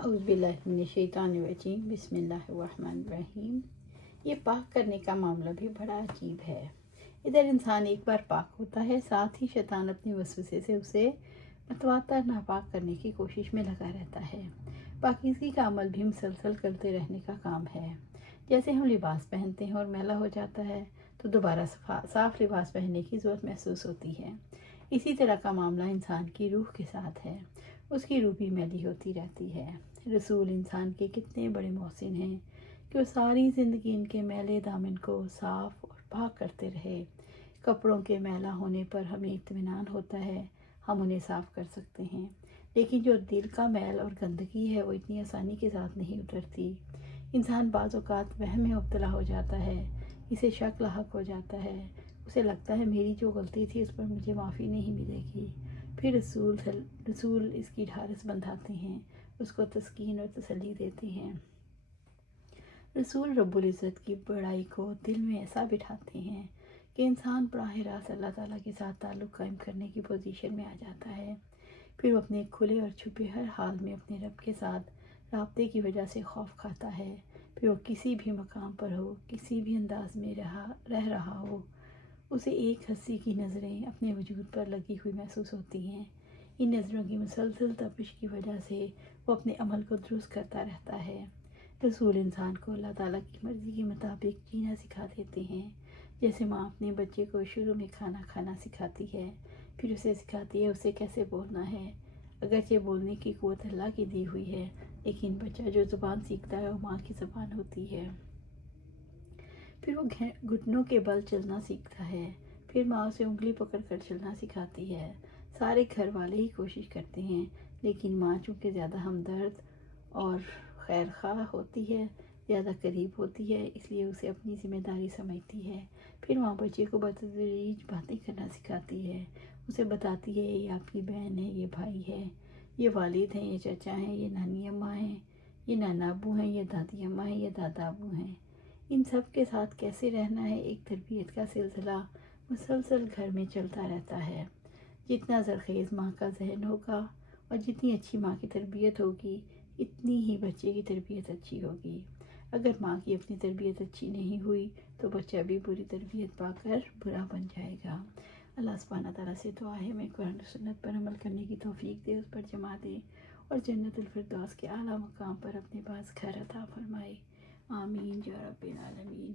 اعوذ باللہ من الشیطان الرجیم، بسم اللہ الرحمن الرحیم۔ یہ پاک کرنے کا معاملہ بھی بڑا عجیب ہے۔ ادھر انسان ایک بار پاک ہوتا ہے، ساتھ ہی شیطان اپنے وسوسے سے اسے متواتر ناپاک کرنے کی کوشش میں لگا رہتا ہے۔ پاکیزگی کا عمل بھی مسلسل کرتے رہنے کا کام ہے۔ جیسے ہم لباس پہنتے ہیں اور میلا ہو جاتا ہے تو دوبارہ صاف لباس پہننے کی ضرورت محسوس ہوتی ہے، اسی طرح کا معاملہ انسان کی روح کے ساتھ ہے۔ اس کی روح بھی میلی ہوتی رہتی ہے۔ رسول انسان کے کتنے بڑے محسن ہیں کہ وہ ساری زندگی ان کے میلے دامن کو صاف اور پاک کرتے رہے۔ کپڑوں کے میلا ہونے پر ہمیں اطمینان ہوتا ہے، ہم انہیں صاف کر سکتے ہیں، لیکن جو دل کا میل اور گندگی ہے وہ اتنی آسانی کے ساتھ نہیں اترتی۔ انسان بعض اوقات وہم میں مبتلا ہو جاتا ہے، اسے شک لاحق ہو جاتا ہے، اسے لگتا ہے میری جو غلطی تھی اس پر مجھے معافی نہیں ملے گی۔ پھر رسول اس کی ڈھارس بندھاتے ہیں، اس کو تسکین اور تسلی دیتے ہیں۔ رسول رب العزت کی بڑائی کو دل میں ایسا بٹھاتے ہیں کہ انسان براہ راست اللہ تعالیٰ کے ساتھ تعلق قائم کرنے کی پوزیشن میں آ جاتا ہے۔ پھر وہ اپنے کھلے اور چھپے ہر حال میں اپنے رب کے ساتھ رابطے کی وجہ سے خوف کھاتا ہے۔ پھر وہ کسی بھی مقام پر ہو، کسی بھی انداز میں رہ رہا ہو، اسے ایک ہنسی کی نظریں اپنے وجود پر لگی ہوئی محسوس ہوتی ہیں۔ ان نظروں کی مسلسل تپش کی وجہ سے وہ اپنے عمل کو درست کرتا رہتا ہے۔ رسول انسان کو اللہ تعالیٰ کی مرضی کے مطابق جینا سکھا دیتے ہیں، جیسے ماں اپنے بچے کو شروع میں کھانا کھانا سکھاتی ہے، پھر اسے سکھاتی ہے اسے کیسے بولنا ہے۔ اگرچہ بولنے کی قوت اللہ کی دی ہوئی ہے، لیکن بچہ جو زبان سیکھتا ہے وہ ماں کی زبان ہوتی ہے۔ پھر وہ گھٹنوں کے بل چلنا سیکھتا ہے، پھر ماں اسے انگلی پکڑ کر چلنا سکھاتی ہے۔ سارے گھر والے ہی کوشش کرتے ہیں، لیکن ماں چونکہ زیادہ ہمدرد اور خیر خواہ ہوتی ہے، زیادہ قریب ہوتی ہے، اس لیے اسے اپنی ذمہ داری سمجھتی ہے۔ پھر ماں بچے کو بتدریج باتیں کرنا سکھاتی ہے، اسے بتاتی ہے یہ آپ کی بہن ہے، یہ بھائی ہے، یہ والد ہیں، یہ چچا ہیں، یہ نانی اماں ہیں، یہ نانا ابو ہیں، یہ دادی اماں ہیں، یہ دادا ابو ہیں۔ ان سب کے ساتھ کیسے رہنا ہے، ایک تربیت کا سلسلہ مسلسل گھر میں چلتا رہتا ہے۔ جتنا زرخیز ماں کا ذہن ہوگا اور جتنی اچھی ماں کی تربیت ہوگی، اتنی ہی بچے کی تربیت اچھی ہوگی۔ اگر ماں کی اپنی تربیت اچھی نہیں ہوئی تو بچہ بھی بری تربیت پا کر برا بن جائے گا۔ اللہ سبحانہ تعالیٰ سے دعا ہے میں قرآن و سنت پر عمل کرنے کی توفیق دے، اس پر جمع دے اور جنت الفردوس کے اعلیٰ مقام پر اپنے پاس گھر عطا فرمائے۔ آمین یا رب العالمین۔